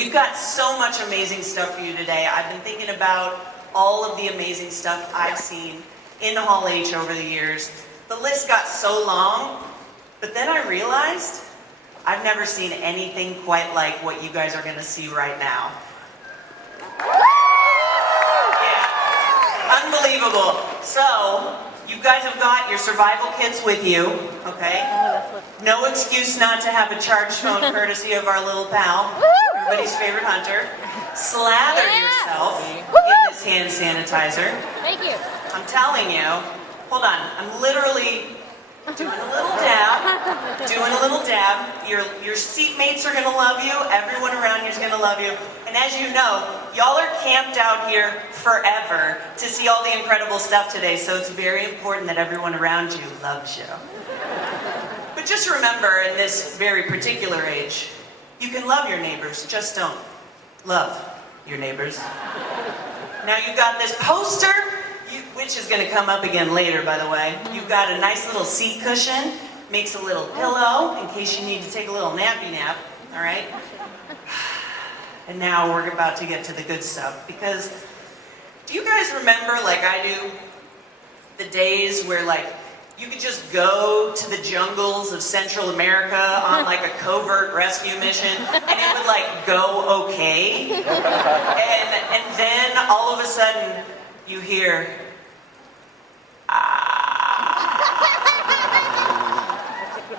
We've got so much amazing stuff for you today. I've been thinking about all of the amazing stuff I've seen in Hall H over the years. The list got so long, but then I realized I've never seen anything quite like what you guys are going to see right now. Yeah, unbelievable. So, you guys have got your survival kits with you, okay? No excuse not to have a charged phone courtesy of our little pal, everybody's favorite hunter. Slather yourself in this hand sanitizer. Thank you. I'm telling you, hold on, I'm literally doing a little dab, Your seatmates are gonna love you, everyone around you is gonna love you. And as you know, y'all are camped out here forever to see all the incredible stuff today, so it's very important that everyone around you loves you. But just remember, in this very particular age, you can love your neighbors, just don't love your neighbors. Now you've got this poster, which is going to come up again later, by the way. You've got a nice little seat cushion, makes a little pillow in case you need to take a little nappy nap, all right? And now we're about to get to the good stuff, because do you guys remember, like I do, the days where like you could just go to the jungles of Central America on like a covert rescue mission and it would like go okay? And then all of a sudden you hear,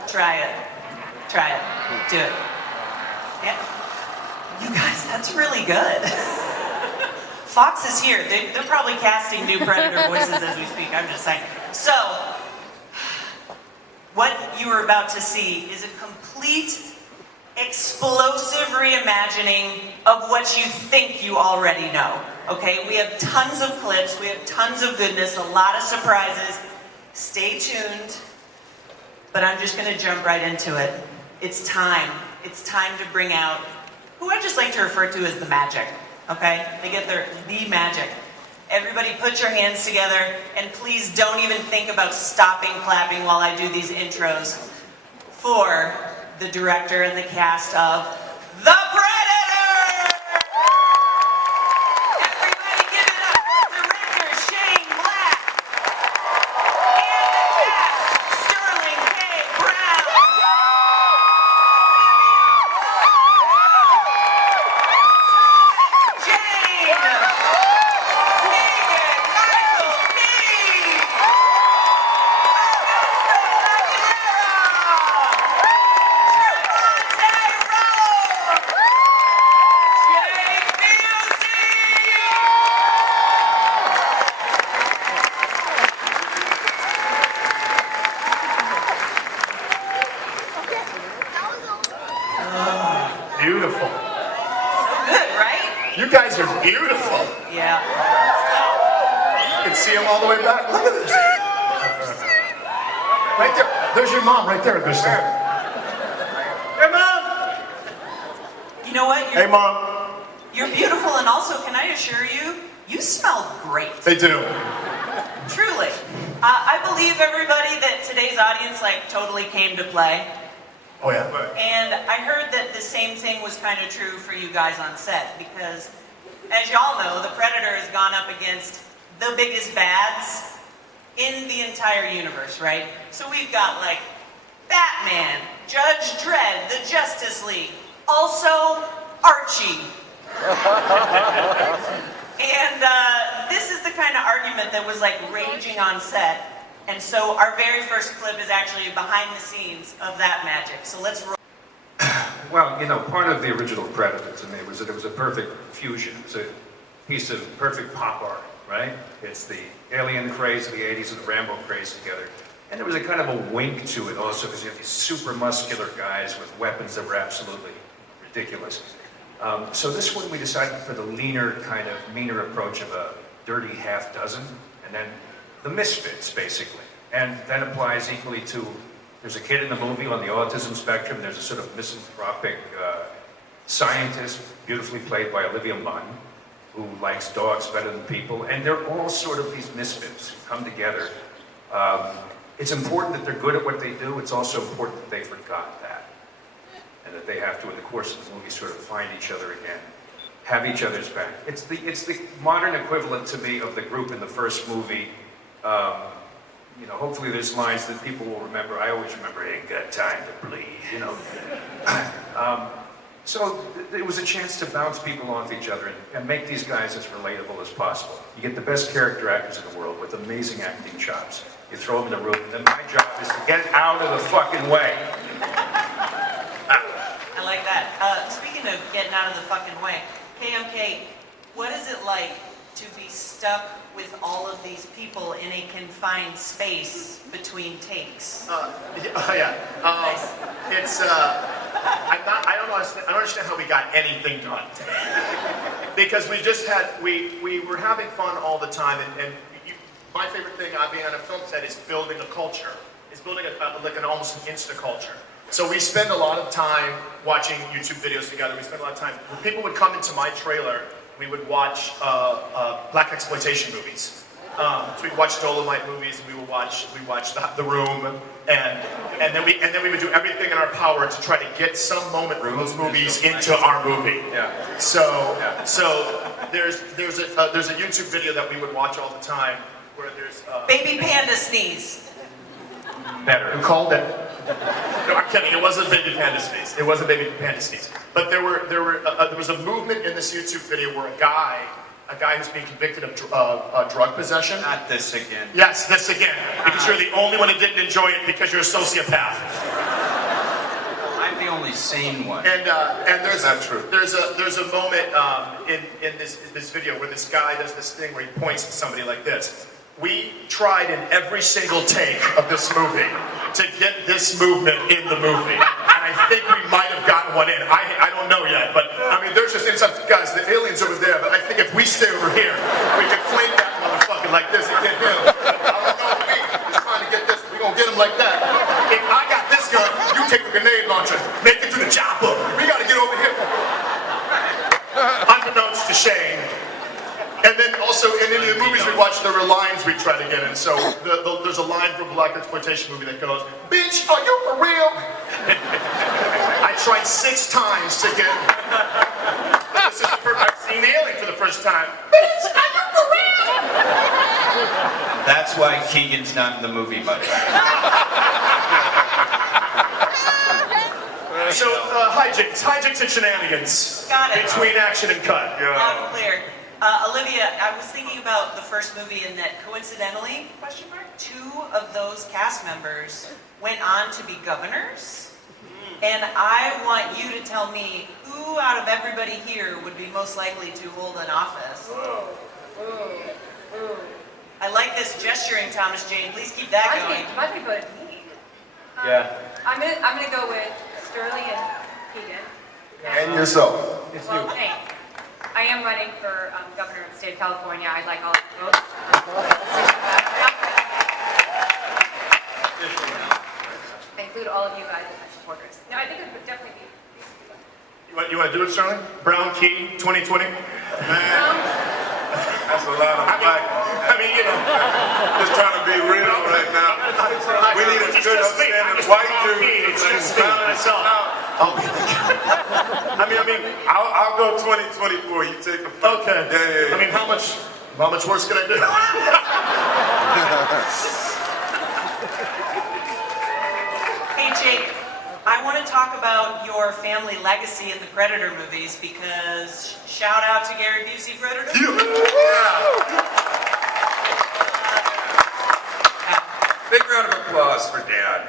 Try it, do it. Yeah. You guys, that's really good. Fox is here, they're probably casting new Predator voices as we speak, I'm just saying. So, what you are about to see is a complete, explosive reimagining of what you think you already know. Okay, we have tons of clips, we have tons of goodness, a lot of surprises. Stay tuned, but I'm just gonna jump right into it. It's time to bring out who I just like to refer to as the magic, okay? They get the magic. Everybody put your hands together, and please don't even think about stopping clapping while I do these intros for the director and the cast of The Predator! Everybody give it up for director Shane Black and the cast, Sterling K. Brown. Beautiful. Good, right? You guys are beautiful. Yeah. You can see them all the way back. Look at this. Right there. There's your mom right there, Gustav. Hey, Mom. You know what? Hey, Mom. You're beautiful, and also, can I assure you, you smell great. They do. Truly. I believe, everybody, that today's audience, like, totally came to play. Oh, yeah. And I heard that the same thing was kind of true for you guys on set, because, as y'all know, the Predator has gone up against the biggest bads in the entire universe, right? So we've got, like, Batman, Judge Dredd, the Justice League, also Archie. And this is the kind of argument that was, like, raging on set. And so our very first clip is actually behind the scenes of that magic. So let's roll. Well, you know, part of the original Predator to me was that it was a perfect fusion. It's a piece of perfect pop art, right? It's the alien craze of the 80s and the Rambo craze together. And there was a kind of a wink to it also, because you have these super muscular guys with weapons that were absolutely ridiculous. So this one we decided for the leaner, kind of meaner approach of a dirty half dozen, and then the misfits, basically. And that applies equally to, there's a kid in the movie on the autism spectrum, there's a sort of misanthropic scientist, beautifully played by Olivia Munn, who likes dogs better than people, and they're all sort of these misfits who come together. It's important that they're good at what they do, it's also important that they forgot that. and that they have to, in the course of the movie, sort of find each other again, have each other's back. It's the modern equivalent to me of the group in the first movie. You know, hopefully there's lines that people will remember. I always remember, ain't got time to bleed, you know. So it was a chance to bounce people off each other and make these guys as relatable as possible. You get the best character actors in the world with amazing acting chops. You throw them in the room, and then my job is to get out of the fucking way. I like that. Speaking of getting out of the fucking way, KMK, what is it like to be stuck with all of these people in a confined space between takes? Nice. It's I don't understand how we got anything done because we were having fun all the time, and my favorite thing being on a film set is building a culture. It's building almost an insta culture. So we spend a lot of time watching YouTube videos together. We spend a lot of time. When people would come into my trailer, we would watch black exploitation movies. So we'd watch Dolomite movies, and we watch The Room, and then we would do everything in our power to try to get some moment from those movies into our movie. Yeah. So there's a YouTube video that we would watch all the time where there's Baby panda sneeze. Better. Who called it? No, I'm kidding. It wasn't baby panda sneeze. It wasn't baby panda sneeze. But there was a movement in this YouTube video where a guy who's being convicted of drug possession. Not this again. Yes, this again. Because you're the only one that didn't enjoy it because you're a sociopath. I'm the only sane one. And there's That's true. There's a moment in this video where this guy does this thing where he points at somebody like this. We tried in every single take of this movie to get this movement in the movie. And I think we might have gotten one in. I don't know yet, but I mean, there's just inside, guys, the alien's over there, but I think if we stay over here, we can flame that motherfucker like this and get him. I don't know, we're trying to get this, we're gonna get him like that. If I got this gun, you take the grenade launcher, make it to the chopper. We gotta get over here. Unbeknownst to Shane. And then also, in any of the movies we watch, there were lines we try to get in. So there's a line from a black exploitation movie that goes, "Bitch, are you for real?" I tried 6 times to get. This is the first I've seen the alien for the first time. Bitch, are you for real? That's why Keegan's not in the movie much. So hijinks and shenanigans. Got it. Between action and cut. Loud and clear. Olivia, I was thinking about the first movie and that coincidentally, 2 of those cast members went on to be governors. And I want you to tell me who out of everybody here would be most likely to hold an office. I like this gesturing, Thomas Jane. Please keep that going. Might be voted me. Yeah. I'm gonna go with Sterling and Keegan. And yourself. Well, thanks. I am running for governor of the state of California. I'd like all of you votes. I include all of you guys as my supporters. No, I think it would definitely be. You want to do it, Sterling? Brown Key 2020? That's a lot of fight. I mean, you know. Just trying to be real right now. We need a good upstanding white dude. It's just me. I mean, I'll go 2024. You take the first. okay. Yeah. I mean, how much worse can I do? Hey, Jake, I want to talk about your family legacy in the Predator movies because shout out to Gary Busey Predator. Big round of applause for Dad.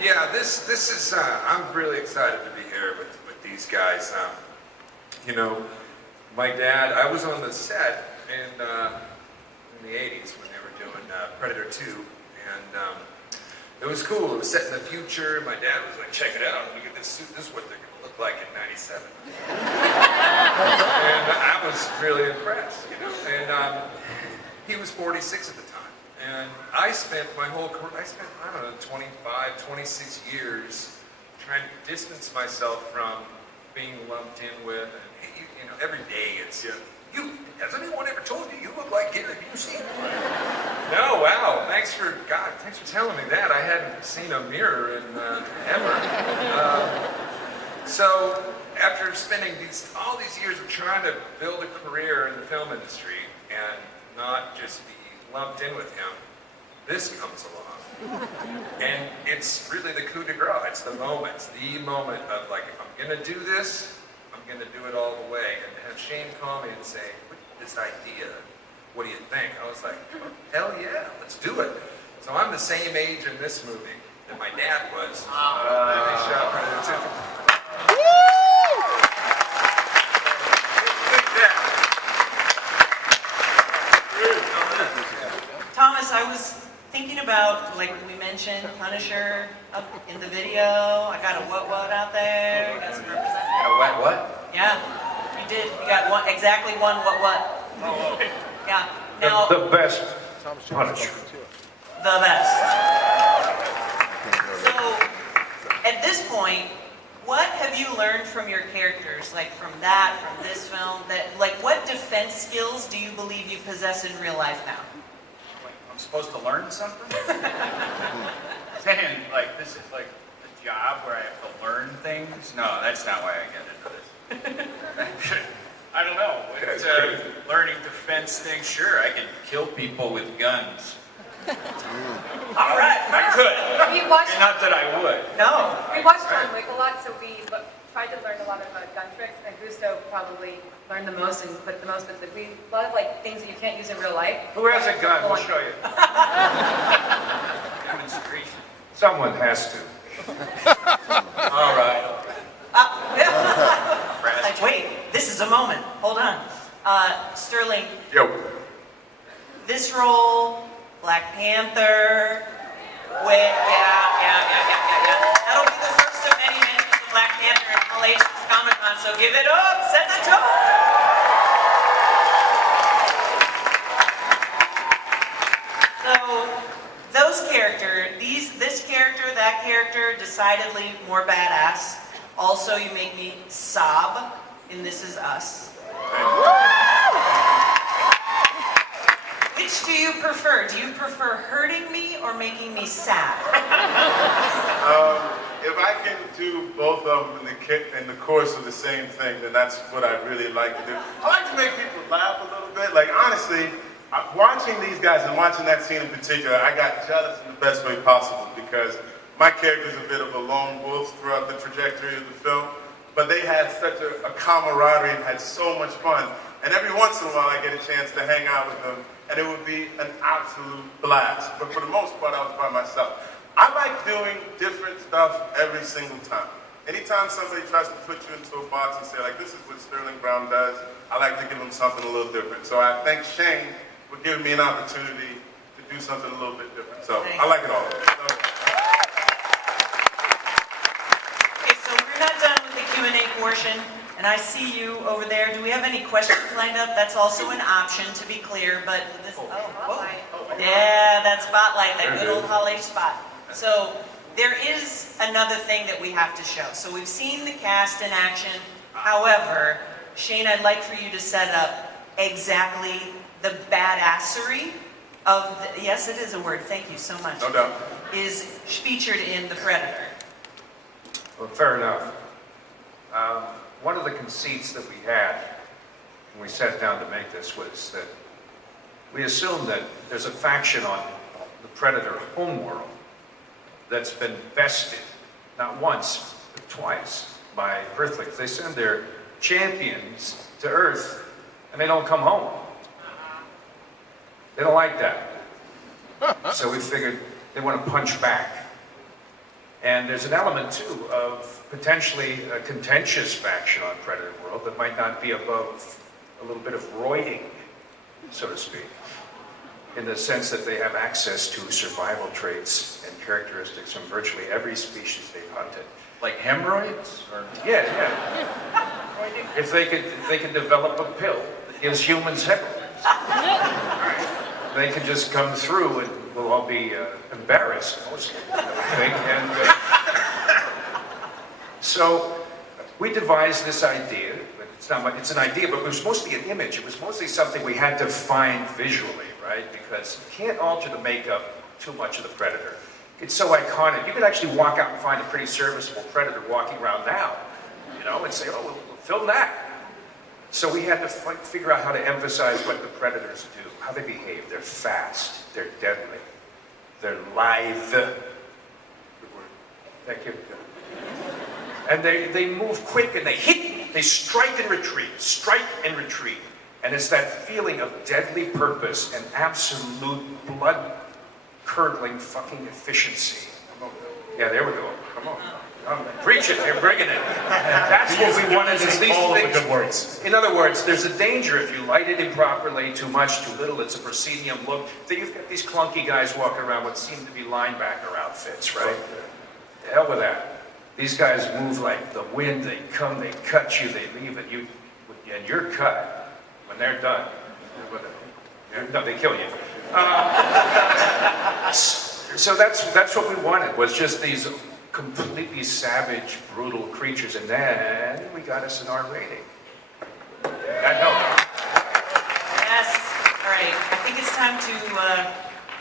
Yeah, this is. I'm really excited to be here with these guys. You know, my dad. I was on the set in the '80s when they were doing Predator 2, and it was cool. It was set in the future. My dad was like, "Check it out! Look at this suit. This is what they're gonna look like in '97." And I was really impressed, you know. And he was 46 at the time. And I spent my whole career, I don't know, 25, 26 years trying to distance myself from being lumped in with, and you know, every day it's, has anyone ever told you look like Gary Busey? No, wow, thanks for telling me that. I hadn't seen a mirror in ever. So after spending all these years of trying to build a career in the film industry and not just be lumped in with him, this comes along. And it's really the coup de grace. It's the moment. It's the moment of like, if I'm gonna do this, I'm gonna do it all the way. And to have Shane call me and say, "Look at this idea. What do you think?" I was like, "Oh, hell yeah, let's do it." So I'm the same age in this movie that my dad was. Nice job, brother, too. Thomas, I was thinking about, like we mentioned, Punisher up in the video. I got a what out there. You got some representation. A wet what? Yeah, you did. You got one, exactly one what. Yeah. Now, The best Punisher. the best. So, at this point, what have you learned from your characters, like from this film, like what defense skills do you believe you possess in real life now? I'm supposed to learn something? Saying, like, this is like a job where I have to learn things? No, that's not why I get into this. I don't know. It's, learning defense things, sure, I can kill people with guns. All right. I could. We watched, Not that I would. No. we watched John Wick a lot, so we tried to learn a lot of gun tricks, and Gusto probably learned the most and put the most, but we a lot of like things that you can't use in real life. Who has a gun? We'll show you. Demonstration. Someone has to. All right. Like, wait, this is a moment. Hold on. Sterling, Yo. this role, Black Panther, yeah. That'll be the first of many mentions of Black Panther in all ages Comic-Con, so give it up, set the tone! So, those characters, this character, that character, decidedly more badass. Also, you make me sob in This Is Us. Which do you prefer? Do you prefer hurting me or making me sad? If I can do both of them in the course of the same thing, then that's what I really like to do. I like to make people laugh a little bit. Like, honestly, watching these guys and watching that scene in particular, I got jealous in the best way possible because my character's a bit of a lone wolf throughout the trajectory of the film, but they had such a camaraderie and had so much fun. And every once in a while I get a chance to hang out with them, and it would be an absolute blast. But for the most part, I was by myself. I like doing different stuff every single time. Anytime somebody tries to put you into a box and say, like, this is what Sterling Brown does, I like to give them something a little different. So I thank Shane for giving me an opportunity to do something a little bit different. So I like it all. Okay, so we're not done with the Q&A portion, and I see you over there. Do we have any questions lined up? That's also an option, to be clear, but this, yeah, that spotlight, that good old holiday spot. So there is another thing that we have to show. So we've seen the cast in action. However, Shane, I'd like for you to set up exactly the badassery of the, yes, it is a word, thank you so much. No doubt. Is featured in The Predator. Well, fair enough. One of the conceits that we had when we sat down to make this was that we assumed that there's a faction on the Predator homeworld that's been bested, not once, but twice, by Earthlings. They send their champions to Earth, and they don't come home. They don't like that. So we figured they want to punch back. And there's an element, too, of potentially a contentious faction on Predator World that might not be above a little bit of roiding, so to speak, in the sense that they have access to survival traits and characteristics from virtually every species they've hunted. Like hemorrhoids? Or... Yeah. If they could develop a pill that gives humans hemorrhoids, they can just come through and we'll all be embarrassed, mostly, I think. And so we devised this idea. It's not much, it's an idea, but it was mostly an image. It was mostly something we had to find visually, right? Because you can't alter the makeup too much of the Predator. It's so iconic. You could actually walk out and find a pretty serviceable Predator walking around now. you know, and say, oh, we'll film that. So we had to figure out how to emphasize what the predators do, how they behave. They're fast, they're deadly, they're lithe. Good word. Thank you. And they move quick and they hit, they strike and retreat, strike and retreat. And it's that feeling of deadly purpose and absolute blood-curdling fucking efficiency. Yeah, there we go. Come on. Preach it, they're bringing it. And that's what we wanted, is these all of the things. good words. In other words, there's a danger if you light it improperly, too much, too little, it's a proscenium look, that you've got these clunky guys walking around what seem to be linebacker outfits, right? The hell with that. These guys move like the wind, they come, they cut you, they leave it, and you're cut when they're done. No, they kill you. So that's what we wanted, was just these completely savage, brutal creatures, and then we got us an R rating. That helped. Yes. All right. I think it's time to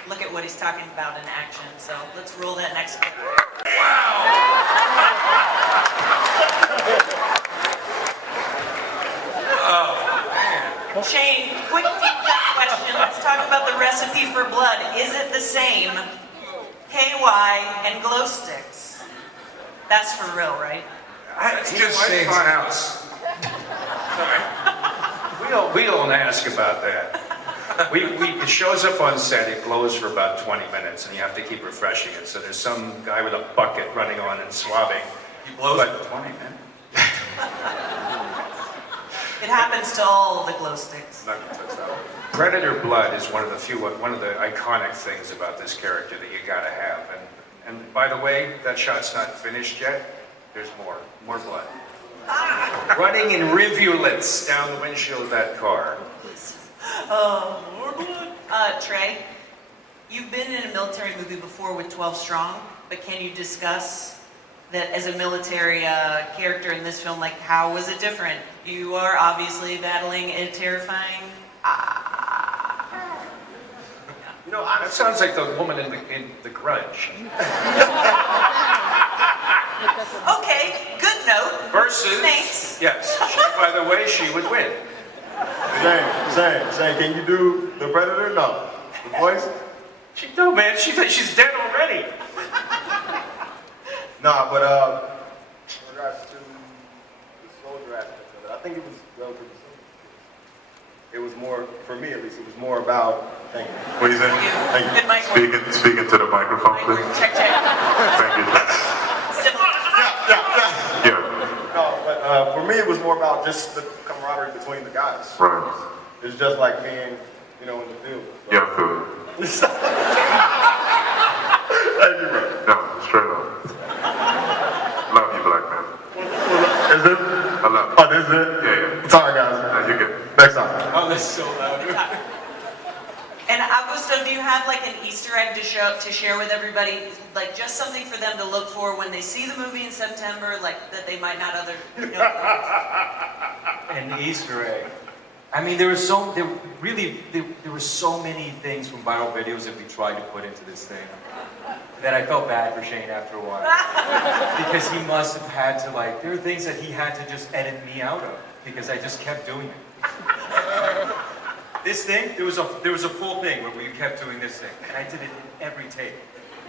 look at what he's talking about in action. So let's roll that next clip. Shane, quick feedback question. Let's talk about the recipe for blood. Is it the same? KY and glow sticks. That's for real, right? That's just Shane's house. We don't ask about that. It shows up on set, it glows for about 20 minutes, and you have to keep refreshing it. So there's some guy with a bucket running on and swabbing. He blows for 20 minutes. It happens to all the glow sticks. Not gonna touch that one. Predator blood is one of the iconic things about this character that you gotta have. And by the way, that shot's not finished yet. There's more blood. Running in rivulets down the windshield of that car. More blood. Trey, you've been in a military movie before with 12 Strong, but can you discuss that as a military character in this film, like how was it different? You are obviously battling a terrifying. You know, that sounds like the woman in the Grudge. Okay, good note. Versus. Thanks. Yes. By the way, she would win. Shane, can you do the Predator? No. The voice? No, man. She's dead already. Nah, but in regards to the soldier aspect of it, I think it was relatively simple. It was more, for me at least, it was more about, thank you. What do you say? Thank you. Good mic. Speaking to the microphone, please. Check. Thank you. Yeah. No, but for me it was more about just the camaraderie between the guys. Right. It's just like being, in the field. Yeah, I feel it. Thank you, bro. No, straight up. Love you, black man. Is it? I love you. Oh, this is it? Yeah. Sorry, guys. No, you're good. Next time. Oh, that's so loud. And Augusto, do you have like an Easter egg to share with everybody? Like just something for them to look for when they see the movie in September, like that they might not know. An Easter egg. I mean, there were so many things from viral videos that we tried to put into this thing that I felt bad for Shane after a while. Because he must have had to there were things that he had to just edit me out of because I just kept doing it. This thing, there was a full thing where we kept doing this thing, and I did it in every take.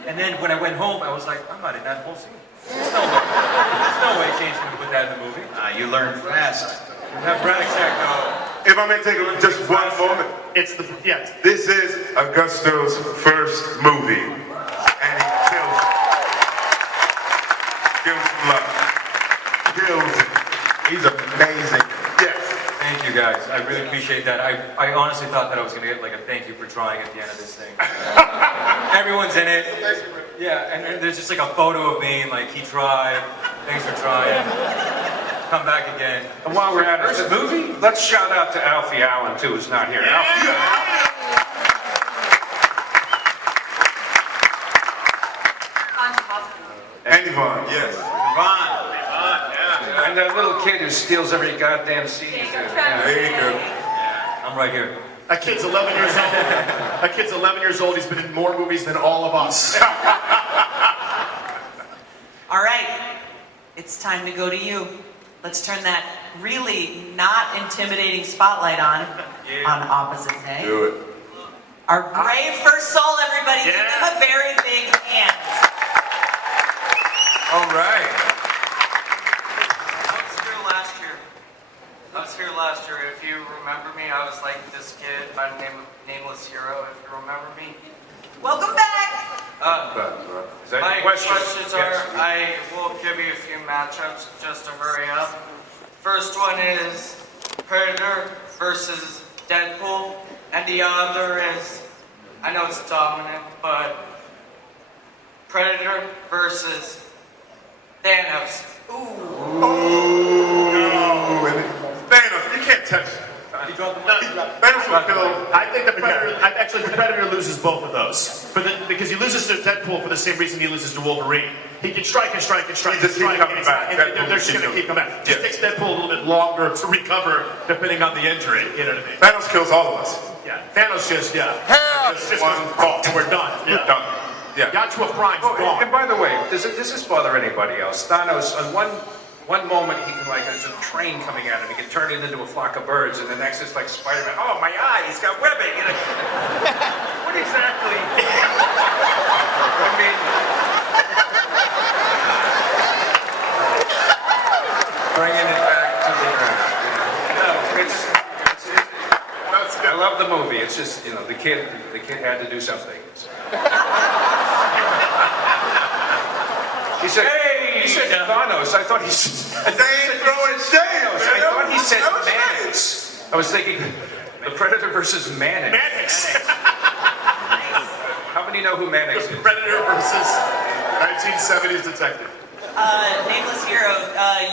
And then when I went home, I was like, I'm not in that whole scene. There's no way Shane's gonna put that in the movie. You learn fast. Have Braddock go. If I may take just one moment. It's the, yeah. This is Augusto's first movie, and he kills it. Give him some love. Kills it. He's amazing. Yes. Thank you guys. I really appreciate that. I honestly thought that I was going to get a thank you for trying at the end of this thing. Everyone's in it. Yeah, and there's just a photo of me and he tried. Thanks for trying. Come back again. And while we're at it, movie, let's shout out to Alfie Allen too, who's not here. Alfie. And Yvonne, yes. And that little kid who steals every goddamn scene. There you go. I'm right here. That kid's 11 years old. That kid's 11 years old. He's been in more movies than all of us. All right, it's time to go to you. Let's turn that really not intimidating spotlight on opposite day. Do it. Our brave first soul, everybody. Give them a very big hand. All right. I was here last year. If you remember me, I was like this kid by the name of Nameless Hero, if you remember me. Welcome back. Is that My your question? questions are, I will give you a few matchups just to hurry up. First one is Predator versus Deadpool, and the other is, I know it's dominant, but Predator versus Thanos. Thanos, you can't touch that. Thanos will kill. I think the Predator loses both of those. Because he loses to Deadpool for the same reason he loses to Wolverine. He can strike and strike and strike and strike, and they're just going to keep coming back. Just takes Deadpool a little bit longer to recover, depending on the injury. You know what I mean? Thanos kills all of us. Yeah, Thanos just just one call. and we're done. We're done. Yeah. Joshua Prime's gone. And by the way, does this bother anybody else? Thanos, on one moment he can, like, there's a train coming at him, he can turn it into a flock of birds, and the next is like Spider-Man. Oh, my eye, he's got webbing. You know? What exactly? I mean, Bringing it back to the ground. no, I love the movie. It's just, the kid had to do something. He said, he said Thanos. I thought he said Thanos. I thought he said Mannix. I was thinking the Predator versus Mannix. Mannix. How many know who Mannix is? Predator versus 1970s detective. Nameless Hero,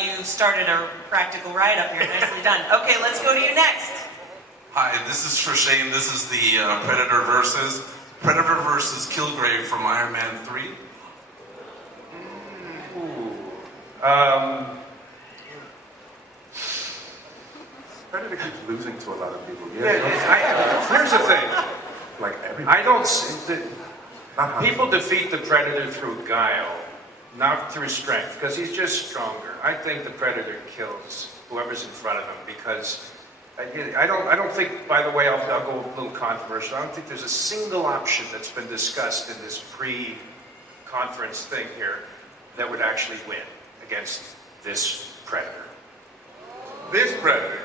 you started a practical ride up here. Nicely done. Okay, let's go to you next. Hi, this is for Shane. This is the Predator versus Kilgrave from Iron Man 3. Predator keeps losing to a lot of people. Here's the thing. Like every. I don't see people defeat the Predator through guile, not through strength, because he's just stronger. I think the Predator kills whoever's in front of him because I don't think. By the way, I'll go a little controversial. I don't think there's a single option that's been discussed in this pre-conference thing here that would actually win against this Predator. This Predator.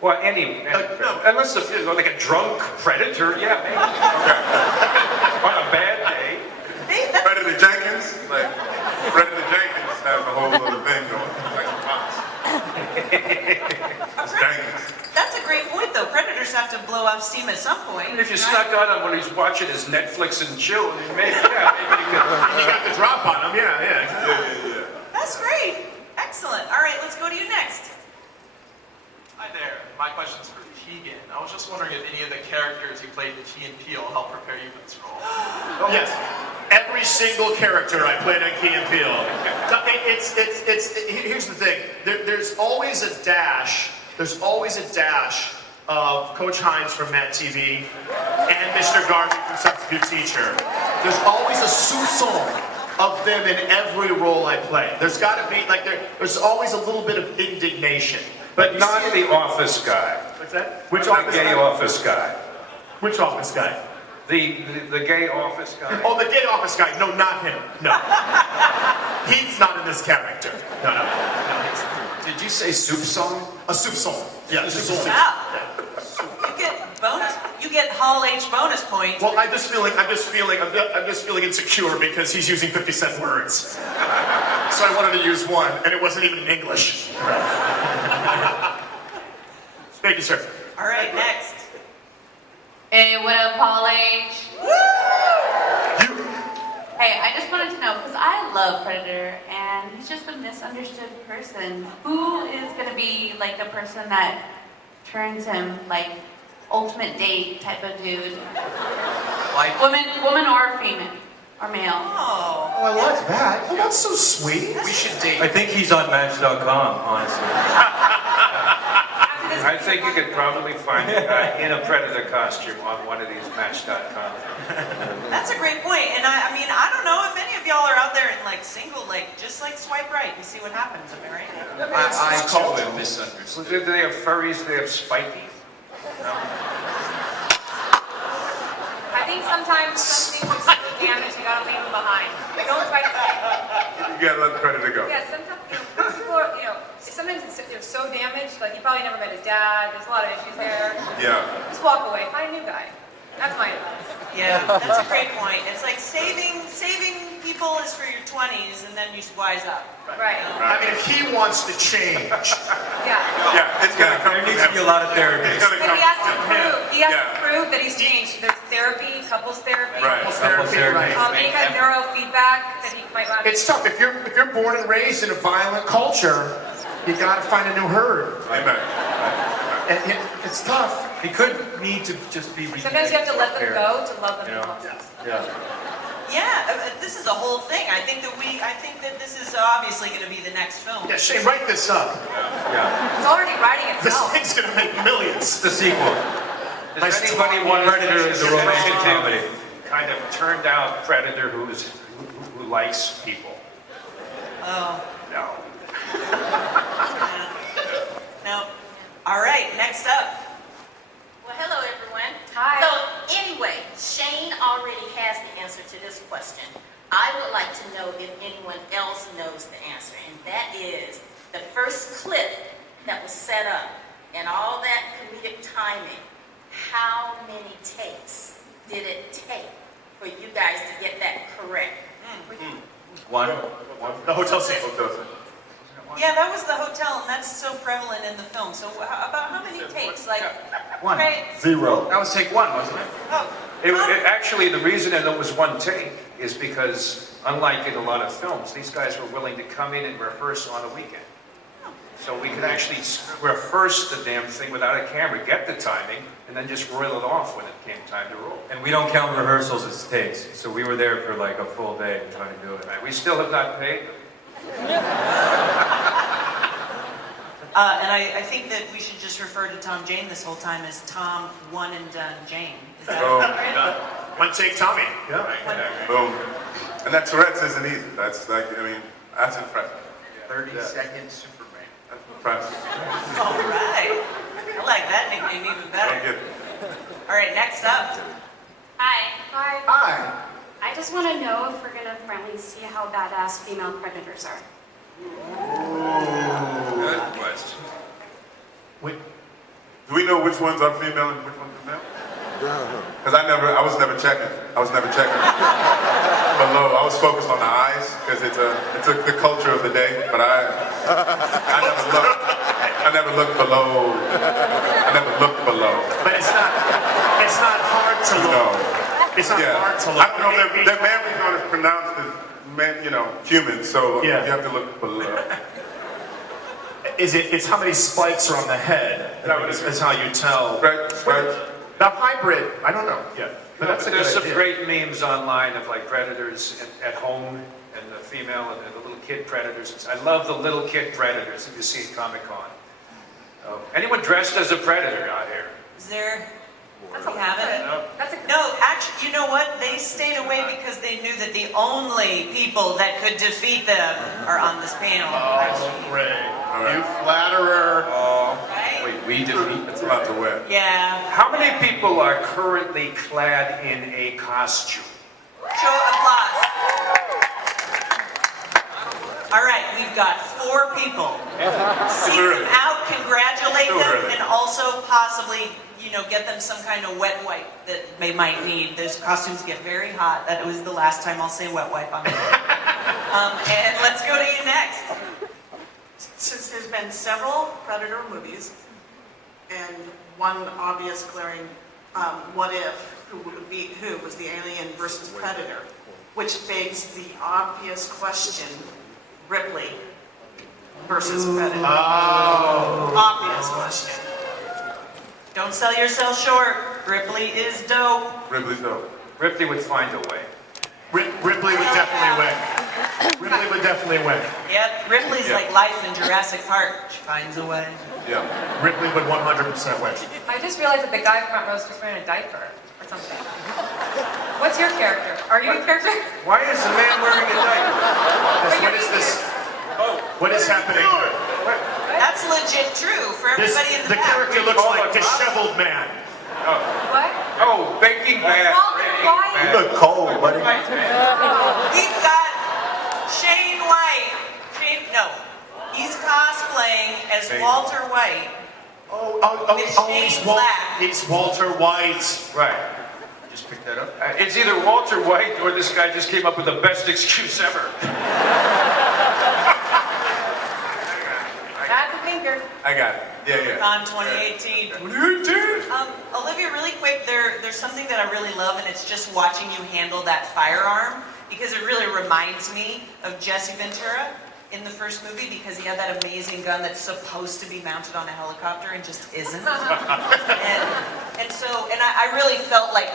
Well, unless like a drunk Predator, yeah, maybe. On a bad day. Predator Jenkins. Like, Predator Jenkins has a whole other thing going. Like It's Jenkins. That's a great point, though. Predators have to blow off steam at some point. And if you snuck on him when he's watching his Netflix and chill, maybe you could. You got the drop on him, yeah. That's great. Excellent. All right, let's go to you next. Hi there. My question's for Keegan. I was just wondering if any of the characters you played in Key and Peele helped prepare you for this role. Yes. Every single character I played on Key and Peele. Here's the thing. There's always a dash. There's always a dash of Coach Hines from Mad TV and Mr. Garvey from Substitute Teacher. There's always a soupçon of them in every role I play. There's got to be, like, there's always a little bit of indignation. But not the office guy. What's that? Which The office gay guy? office guy. Which office guy? The gay office guy. Oh, the gay office guy. No, not him. No. He's not in this character. No. Did you say soup song? A soupçon. Yeah, soupçon. Wow. You get Hall H bonus points. Well, I'm just feeling insecure because he's using 50-cent words. So I wanted to use one, and it wasn't even in English. Thank you, sir. All right, next. Hey, what up, Paul H? Hey, I just wanted to know, because I love Predator, and he's just a misunderstood person. Who is going to be, like, the person that turns him, like, ultimate date type of dude? Like Woman or female? Or male? Oh. Oh, I like that. Oh, that's so sweet. we should date. I think he's on Match.com, honestly. After this I think you could probably find a guy in a Predator costume on one of these Match.com. That's a great point. And I mean, I don't know if any of y'all are out there and like single, like just like swipe right and see what happens. Am I right? I too am misunderstood. Do they have furries? Do they have spikies? No. I think sometimes some things are so damaged, you gotta leave them behind. Don't try to say. You gotta let the predator go. Yeah, sometimes, people are, sometimes they're so damaged, like you probably never met his dad, there's a lot of issues there. Yeah. Just walk away, find a new guy. That's my advice. Yeah, that's a great point. It's like saving people is for your 20s, and then you wise up. Right. I mean, if he wants to change, Yeah. Yeah, it's gonna come There from needs to be a lot of therapy. It's gonna But come he has to from prove, him. he has Yeah. to prove that he's changed. There's therapy, couples therapy. Right. couples therapy, right. Any kind of neurofeedback that he might want. It's tough. If you're born and raised in a violent culture, you got to find a new herd. Amen. And it's tough. He could need to just be. Sometimes you have to let them go to love them You know? more. Yeah. Yeah, this is a whole thing. I think that this is obviously going to be the next film. Yeah, Shane, write this up. Yeah. It's already writing This itself. thing's gonna make millions. The sequel. Does anybody want Predator is a romantic comedy. Kind of turned out Predator who likes people? Oh, No. no. All right, next up. Well, hello everyone. Hi. So anyway, Shane already has the answer to this question. I would like to know if anyone else knows the answer, and that is the first clip that was set up and all that comedic timing. How many takes did it take for you guys to get that correct? One. The hotel scene. Yeah, that was the hotel, and that's so prevalent in the film. So about how many takes? Like, One. right? 0. That was take one, wasn't it? Oh, Actually, the reason it was one take is because, unlike in a lot of films, these guys were willing to come in and rehearse on a weekend. So we could actually rehearse the damn thing without a camera, get the timing, and then just reel it off when it came time to roll. And we don't count rehearsals as takes, so we were there for like a full day trying to do it. We still have not paid them. And I think that we should just refer to Tom Jane this whole time as Tom One and Done Jane. Is that right? One take Tommy. Yeah. Boom. And that Tourette's isn't easy. That's like, I mean, that's impressive. 30-second Superman. That's impressive. All right. I like that nickname even Don't better. get it. All right, next up. Hi. Hi. I just want to know if we're going to finally see how badass female predators are. Good question. Do we know which ones are female and which ones are male? Because I was never checking below. I was focused on the eyes because it's the culture of the day. But I never looked below. I never looked below. But it's not hard to look. No. It's not hard to look. I don't know if their manly one is pronounced as human, so Yeah. you have to look below. It's how many spikes are on the head. That's how you tell. Right. The hybrid, I don't know yet. But that's a good There's some idea. great memes online of like predators at home and the female and the little kid predators. I love the little kid predators that you see at Comic-Con. Anyone dressed as a predator out here? Is there? That's We have it? That's a No, actually, you know what? They stayed away because they knew that the only people that could defeat them are on this panel. Great. You flatterer. Right? Wait, we defeat It's about to win. Yeah. How many people are currently clad in a costume? Show applause. All right, we've got 4 people. Seek them out, congratulate them, and also possibly, get them some kind of wet wipe that they might need. Those costumes get very hot. That was the last time I'll say wet wipe on it. And let's go to you next. Since there's been several Predator movies, and one obvious glaring what if, who was the alien versus Predator, which begs the obvious question, Ripley versus Predator. Oh. Obvious question. Don't sell yourself short. Ripley is dope. Ripley's dope. Ripley would find a way. Ripley would definitely win. Ripley would definitely win. Yep, Ripley's Yeah. like life in Jurassic Park. She finds a way. Yeah. Ripley would 100% win. I just realized that the guy front row is just wearing a diaper or something. What's your character? Are you a character? Why is the man wearing a diaper? What is this? What is happening here? That's legit true for This, everybody in the the back. character looks like disheveled man. What? Oh, Baking Bad. Walter White. You look cold, buddy. We've got Shane White. No, he's cosplaying as Walter White. He's Walter White. Right. Just picked that up. It's either Walter White or this guy just came up with the best excuse ever. That's a thinker. I got it. Yeah. Con 2018. Olivia, really quick, there's something that I really love, and it's just watching you handle that firearm, because it really reminds me of Jesse Ventura in the first movie, because he had that amazing gun that's supposed to be mounted on a helicopter and just isn't. and I really felt like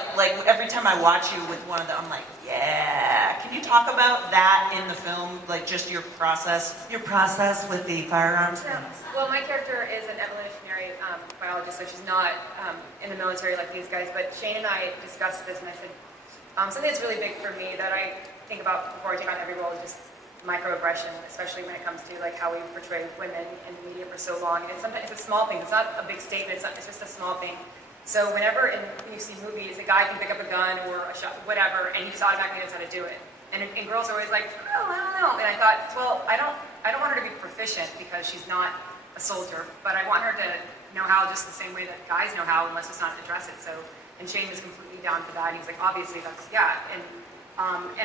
every time I watch you with one of them, I'm like, yeah. Can you talk about that in the film, like just your process with the firearms? Well, my character is an evolutionary biologist, so she's not in the military like these guys. But Shane and I discussed this, and I said something that's really big for me that I think about before I take on every role is just microaggression, especially when it comes to like how we portray women in the media for so long. And sometimes it's a small thing. It's not a big statement. It's just a small thing. So whenever you see movies, a guy can pick up a gun or a shot, whatever, and he just automatically knows how to do it. And girls are always like, oh, I don't know. And I thought, well, I don't want her to be proficient because she's not a soldier, but I want her to know how just the same way that guys know how, and let's just not address it. So, and Shane was completely down for that. And he's like, obviously that's, yeah. And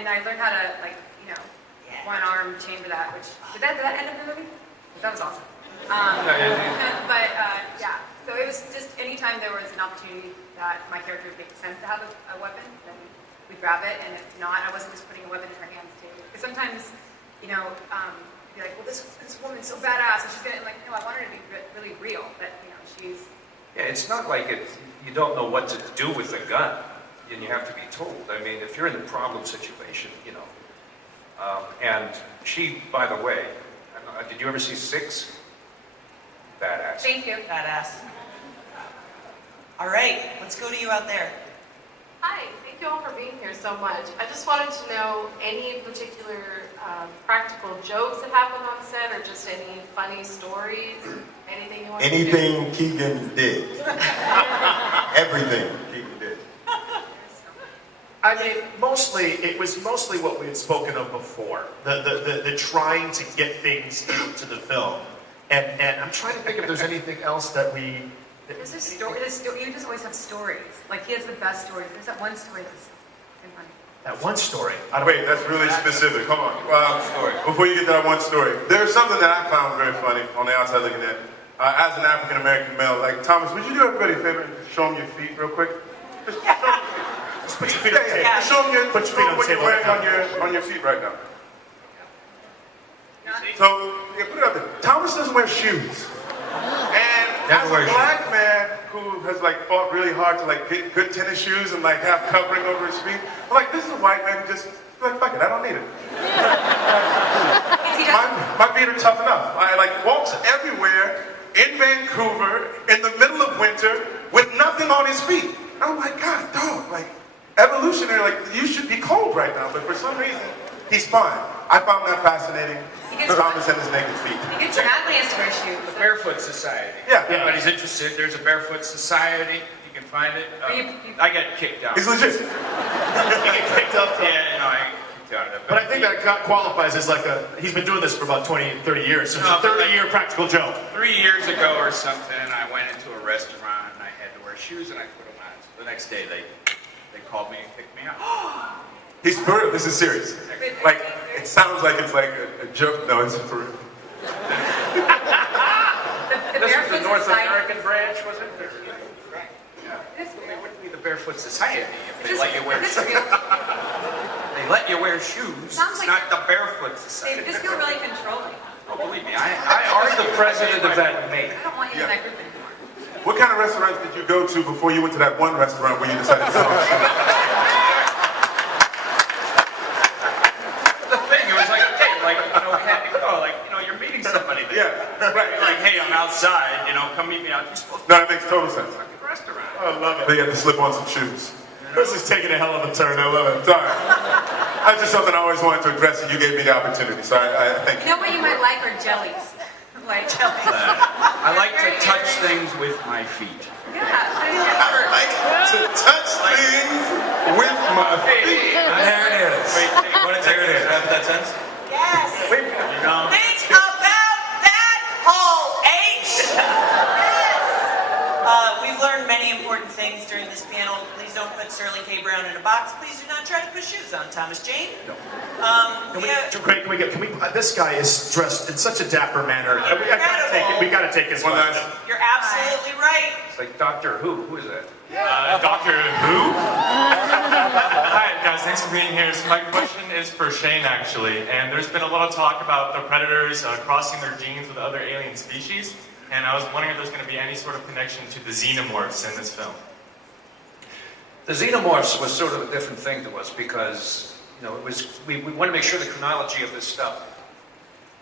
I learned how to, like, you know, one arm chamber that, which, did that end up in the movie? 'Cause that was awesome. But yeah, so it was just anytime there was an opportunity that my character would make sense to have a weapon, then we'd grab it, and if not, I wasn't just putting a weapon in her hands too. Because sometimes, you know, be like, well, this woman's so badass, and she's gonna, like, no, I want her to be really real, that, you know, she's... Yeah, it's not like you don't know what to do with a gun, and you have to be told. I mean, if you're in a problem situation, you know. And she, by the way, did you ever see Six? Badass. Thank you. Badass. All right, let's go to you out there. Hi, thank you all for being here so much. I just wanted to know any particular practical jokes that happened on set, or just any funny stories, anything you want to do? Anything Keegan did. Everything Keegan did. I mean, it was mostly what we had spoken of before. The trying to get things into the film. And I'm trying to think if there's anything else that we... There's a story, you just always have stories. Like, he has the best stories. There's that one story that's been funny. That one story. Wait, that's really specific. Hold on. Before you get to that one story, there's something that I found very funny on the outside looking in. As an African American male, like, Thomas, would you do everybody a favor and show them your feet real quick? Just put your feet on the table. Just show them Put your feet on the what you're table wearing right on your feet right now. So, yeah, put it out there. Thomas doesn't wear shoes. And as a black man who has like fought really hard to like get good tennis shoes and like have covering over his feet, I'm like, this is a white man who just like, fuck it, I don't need it. my feet are tough enough. I like walks everywhere in Vancouver in the middle of winter with nothing on his feet. And I'm like, God, dog, like evolutionary, like you should be cold right now, but for some reason he's fine. I found that fascinating. Thomas and his naked feet. He gets manly has to wear shoes. The Barefoot Society. Yeah. If anybody's interested, there's a Barefoot Society. You can find it. I got kicked out. He's legit. You get kicked out? Yeah, no, I get kicked out of it. But I think that qualifies as like he's been doing this for about 20, 30 years, so it's a 30-year practical joke. 3 years ago or something, I went into a restaurant and I had to wear shoes and I put them on. So the next day they called me and kicked me out. He's for real. This is serious. Like, it sounds like it's like a joke. No, it's for real. This was the North American branch, was it? Right. Yeah. It wouldn't be the Barefoot Society if they let you wear shoes. They let you wear shoes. It's not the Barefoot Society. They just feel really controlling. Oh, believe me, I are the president of that mate. I don't want you in that group anymore. What kind of restaurants did you go to before you went to that one restaurant where you decided to smoke? No, that makes total sense. Like a restaurant. I love it. They had to slip on some shoes. This is taking a hell of a turn. I love it. Sorry. That's just something I always wanted to address, and you gave me the opportunity. So I thank You know what you might like are jellies. Like jellies. I like to touch things with my feet. Yeah. I like to touch things with my feet. There it is. Want to take it in? That sense? Yes. You know? Think about that hole, H. We've learned many important things during this panel. Please don't put Sterling K. Brown in a box. Please do not try to put shoes on Thomas Jane. No. This guy is dressed in such a dapper manner. We gotta take his one. You're absolutely right. It's like Doctor Who. Who is that? Doctor Who? Hi, guys. Thanks for being here. So my question is for Shane, actually. And there's been a lot of talk about the predators crossing their genes with other alien species. And I was wondering if there's going to be any sort of connection to the xenomorphs in this film. The xenomorphs was sort of a different thing to us because, you know, it was we want to make sure the chronology of this stuff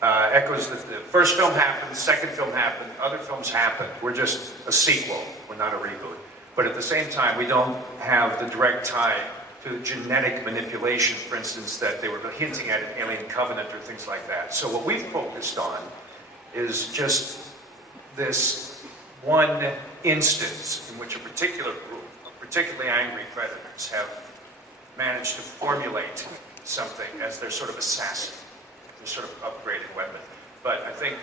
echoes the first film happened, the second film happened, other films happened. We're just a sequel. We're not a reboot. But at the same time, we don't have the direct tie to genetic manipulation, for instance, that they were hinting at in Alien Covenant or things like that. So what we've focused on is just this one instance in which a particular group of particularly angry predators have managed to formulate something as their sort of assassin, their sort of upgraded weapon. But I think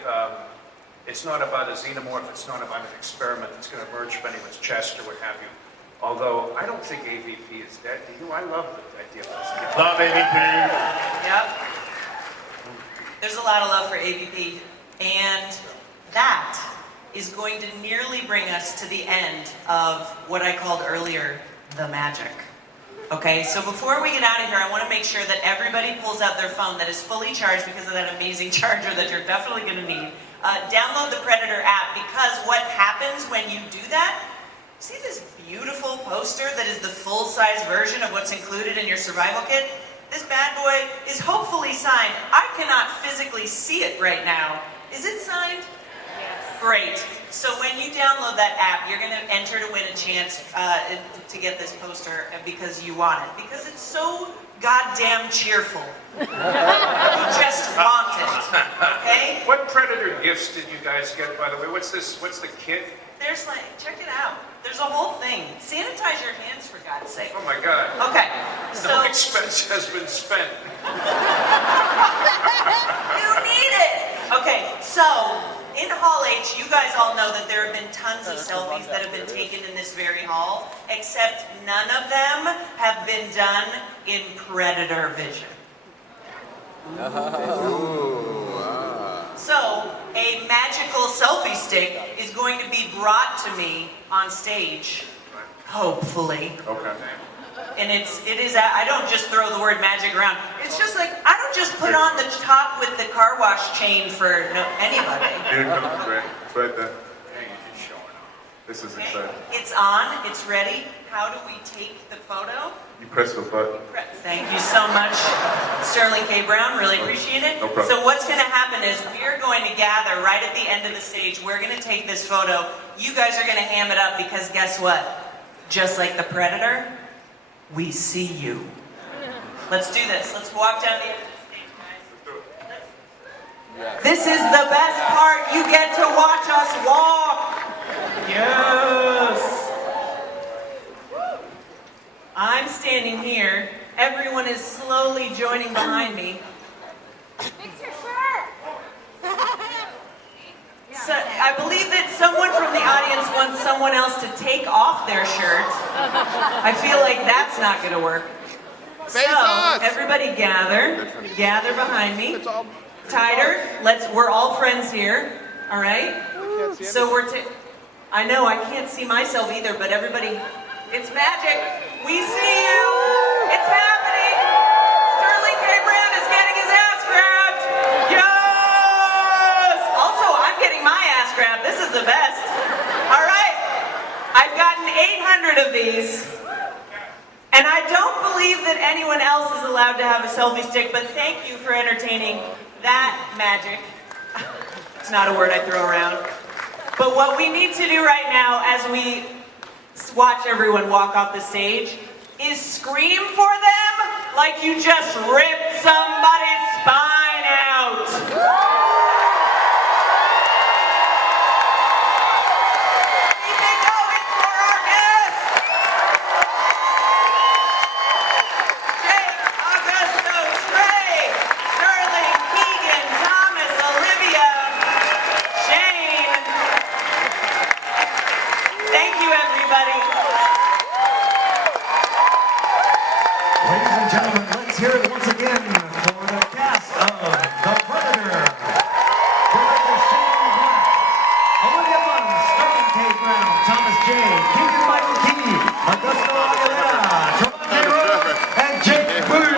it's not about a xenomorph, it's not about an experiment that's going to emerge from anyone's chest or what have you. Although I don't think AVP is dead. Do you? I love the idea of this. Love AVP. Yep. There's a lot of love for AVP. And that is going to nearly bring us to the end of what I called earlier, the magic. Okay, so before we get out of here, I want to make sure that everybody pulls out their phone that is fully charged because of that amazing charger that you're definitely going to need. Download the Predator app, because what happens when you do that, see this beautiful poster that is the full-size version of what's included in your survival kit? This bad boy is hopefully signed. I cannot physically see it right now. Is it signed? Yes. Great. So when you download that app, you're going to enter to win a chance to get this poster because you want it. Because it's so goddamn cheerful. You just want it. Okay? What Predator gifts did you guys get, by the way? What's this? What's the kit? There's like, check it out. There's a whole thing. Sanitize your hands, for God's sake. Oh my God. Okay. So No expense has been spent. you need it. Okay, so in Hall H, you guys all know that there have been tons of selfies that have been taken in this very hall, except none of them have been done in Predator vision. So, a magical selfie stick is going to be brought to me on stage, hopefully. Okay. And it is, I don't just throw the word magic around. It's just like, I don't just put on the top with the car wash chain for anybody. Here it comes, Ray. It's right there. This is exciting. It's on, it's ready. How do we take the photo? You press the button. Thank you so much, Sterling K. Brown. Really appreciate it. No problem. So what's going to happen is we're going to gather right at the end of the stage. We're going to take this photo. You guys are going to ham it up because guess what? Just like the Predator, we see you. Let's do this. Let's walk down the end of the stage, guys. This is the best part. You get to watch us walk. Yes. I'm standing here. Everyone is slowly joining behind me. Fix your shirt. So I believe that someone from the audience wants someone else to take off their shirt. I feel like that's not going to work. So everybody gather behind me. Tighter. We're all friends here. All right. So I know I can't see myself either, but everybody, it's magic. We see you. It's happening. Sterling K. Brown is getting his ass grabbed. Yes. Also, I'm getting my ass grabbed. This is the best. All right. I've gotten 800 of these. And I don't believe that anyone else is allowed to have a selfie stick, but thank you for entertaining that magic. It's not a word I throw around. But what we need to do right now as we watch everyone walk off the stage is scream for them like you just ripped somebody's spine out. Let's hear it once again for the cast of The Predator. Director Shane Black, Olivia Munn, Sterling K. Brown, Thomas J., Keegan-Michael Key, Augusto Aguilera, Travante Rose, and Jake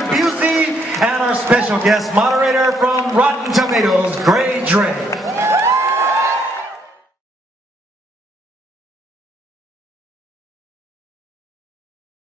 Busey, and our special guest moderator from Rotten Tomatoes, Gray Dre.